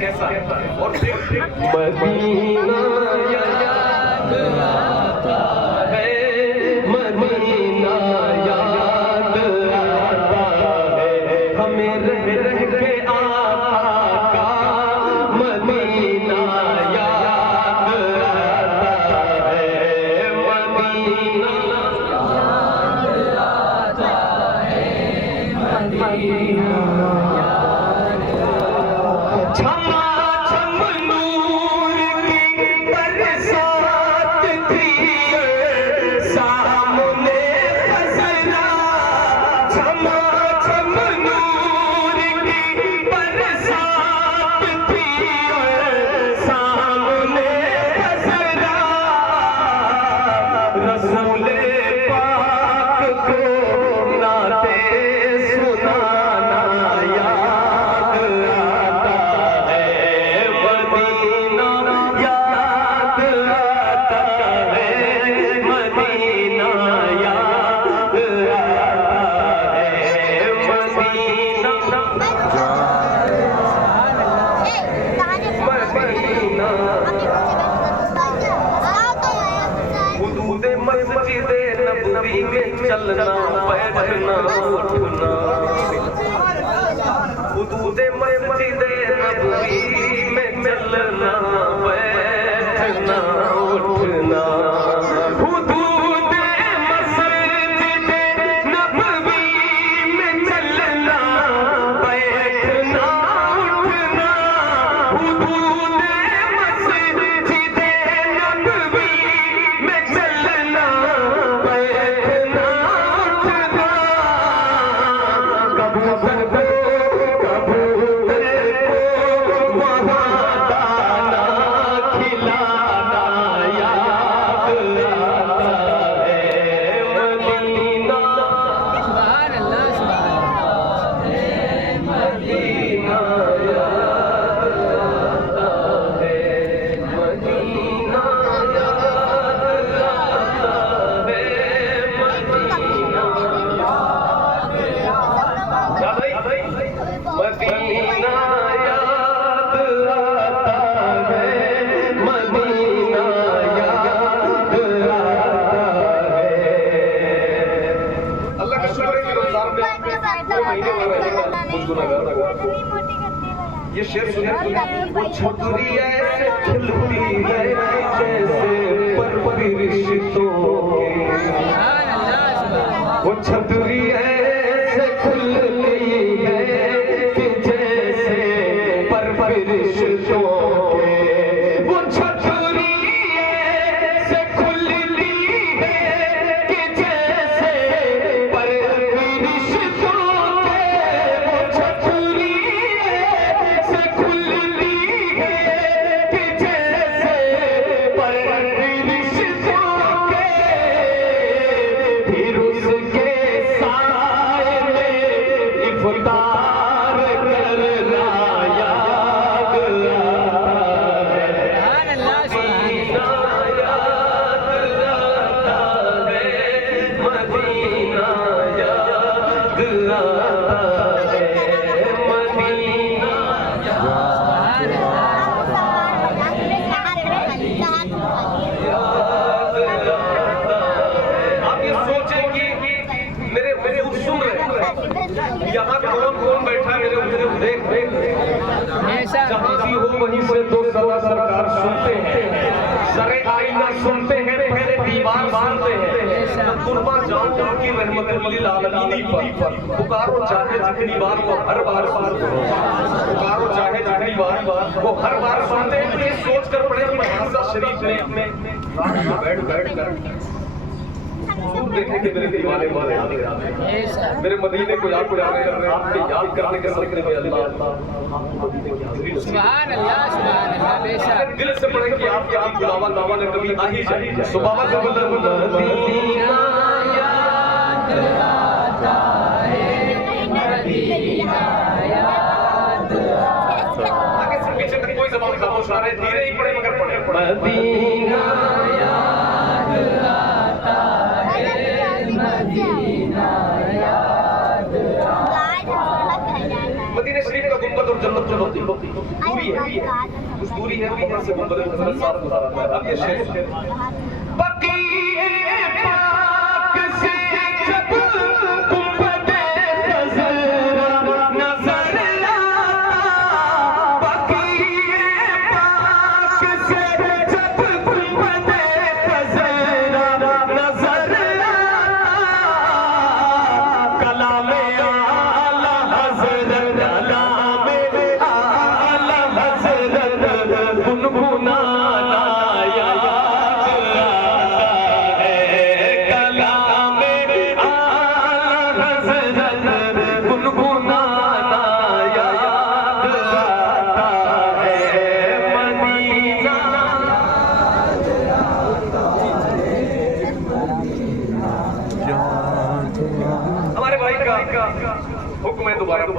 कैसा और मदीना याद आता है, मदीना याद आता है, हमें रह रह के आका मदीना याद आता है, मदीना याद आता है, मदीना चलना बैठना उठना, हुदूदे मस्जिदे नबवी में चलना बैठना उठना, हुदूदे मस्जिदे नबवी में चलना बैठना उठना, हुदूदे मस्जिदे नबवी में चलना बैठना ये शेर सुने, वो छतरी ऐसे खुलती है जैसे परवरिशों की, वो छतरी ऐसे खुलती है कि जैसे परवरिशों की, वो छतरी ऐसे खुलती है कि जैसे परवरिशों जहाँ भी हो वहीं से तो सदा सरकार सुनते हैं, सरे आईना सुनते हैं, पहले दीवार सुनते हैं, कुर्बा जाओ की रहमतुल्लिल आलमीन पर, पुकारो चाहे जितनी बार वो हर बार पुकारो चाहे जितनी बार वो हर बार सुनते हैं। तो ये सोच कर पड़े कि मदीना शरीफ में बैठ कर हुजूर देखने के मेरे दीवाने वाले मेरे मदीने को याद करने आपके याद करने के सदक़े में अल्लाह सुभान अल्लाह बेशक दिल से पढ़े कि आपके आप बुलावा दावा ने कभी आ ही जाए सुबाबा को मदीना याद आता है मदीना याद आगे से पीछे तक कोई जबान खामोश आ रहे धीरे ही पढ़े मगर पढ़े मदीना याद आता है मदीना याद मदीना शरीफ का गुंबद और जन्नत जो दूरी है उस दूरी है ऊपर से गुंबद हज़रत साहब गुजारा है अब ये शेर बकीए पाक से जब गुंबद नज़र नज़र आता बकीए पाक से जब गुंबद नज़र नज़र आता कलामे आला हज़रत गुनगुनाना याद आता है कलामे आला हज़रत गुनगुनाना याद आता है मदीना हमारे भाई का हुक्म है दोबारा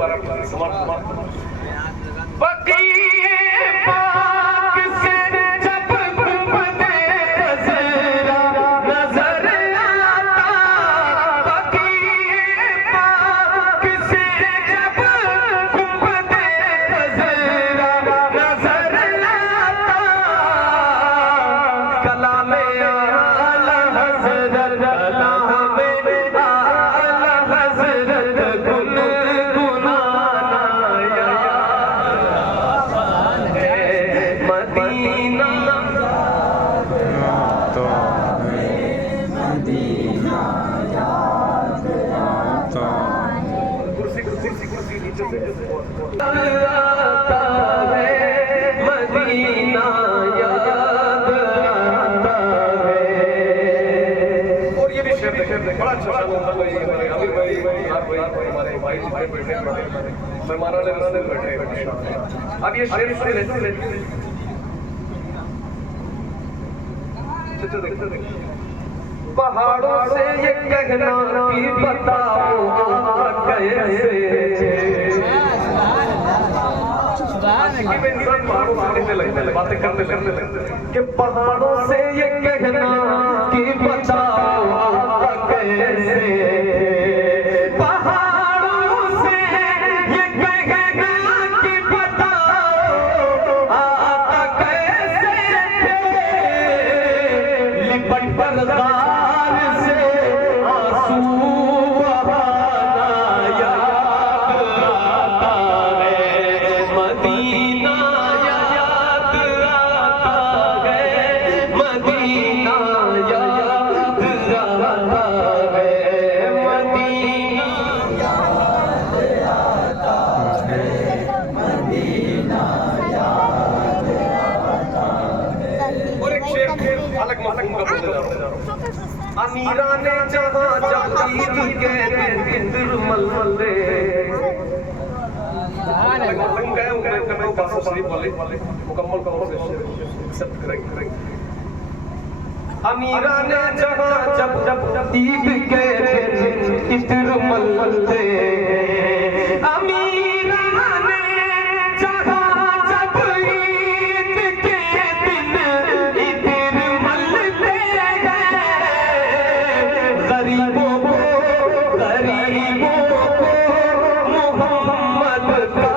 समाप्त बकीए पाक से जब गुंबद नज़र नज़र आता बकीए पाक से जब गुंबद नज़र नज़र आता कलामे आला हज़रत कलामे आला हज़रत गुनगुनाना मदीना कुर्सी नीचे से आता है मदीना याद आता है और ये भी शेर बड़ा अच्छा हमारे अमीर भाई हमारे भाई बैठे मेहमान बैठे अब ये शेर सुन लेते पहाड़ों से ये कहना भी बताओ कैसे बातें करने कि पहाड़ों से ये कहना कि बताओ कैसे पहाड़ों से ये कहना कि बताओ आता कैसे लिपट पर गार से आंसू बहाना याद आता है मदीना याद आता है मदीना याद आता है मदीना याद आता है मदीना याद आता है और एक शेर अलग मफहूम का बोल रहा हूं अमीरा ने जहां जहां के इंद्र मलमले अलग मफहूम का है उनका पास शरीफ वाले मुकम्मल तौर से एक्सेप्ट करेंगे अमीरा ने जहां जब ईद के दिन इंद्र मलमले अमीरा ने जहां जब ईद के दिन इंद्र मलमले गरीबों को मोहम्मद का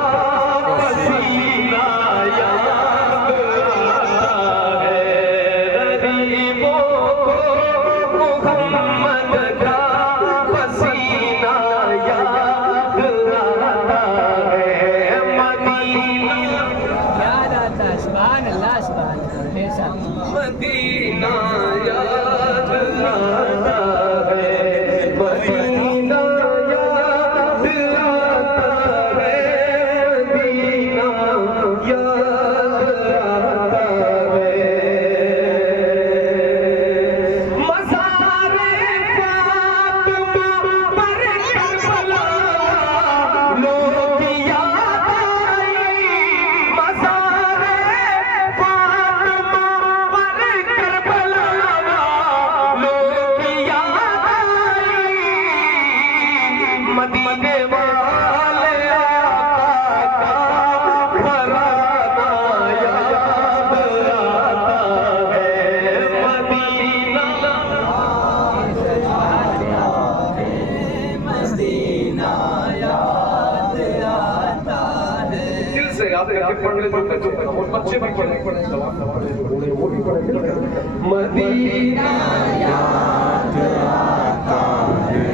पसीना याद आता है गरीबों को मोहम्मद का पसीना याद मदीने वाले आका का घराना याद आता है मदीना दिल से याद करके पढ़ने और बच्चे भी पढ़ने वो भी पढ़ेंगे मदीना याद आता है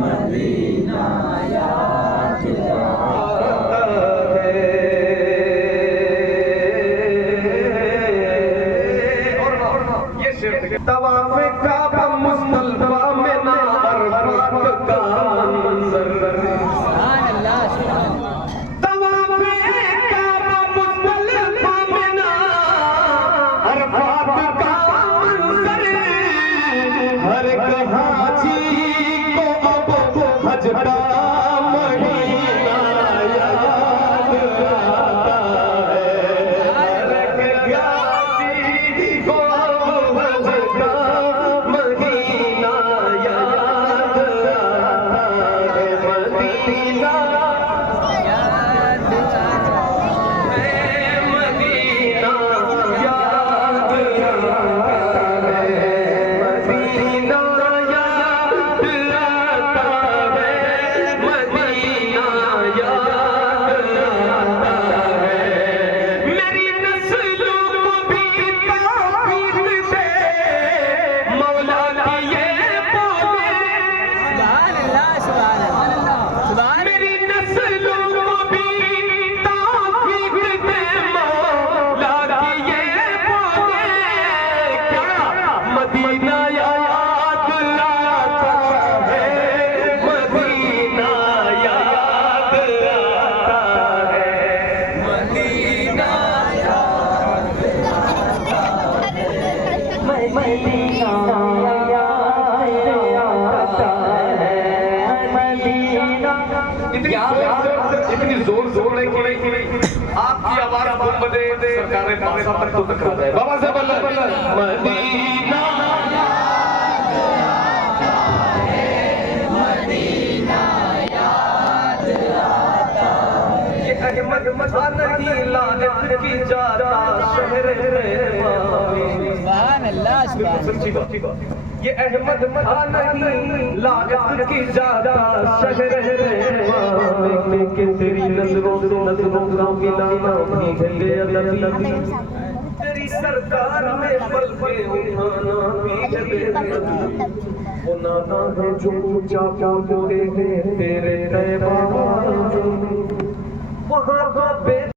मदीना याद आता है और ये शेर तवाफ काबा मुस्तल्फा में ना अरफात का मंजर सुभान अल्लाह सुभान इतनी जोर नहीं आपकी आवाज मोहम्मद सरकार तक तो टकराता है बाबा साहब मदीना अहमद नहीं लानत की जाता शहर सुभान अल्लाह सच्ची बात ये अहमद नहीं लानत की जाता शहर के तेरी नजरों का मिलाना भी गया तेरी सरकार में पल पे उठाना भी वो नाना है जो ऊंचा क्या तेरे तैबा वहाँ पे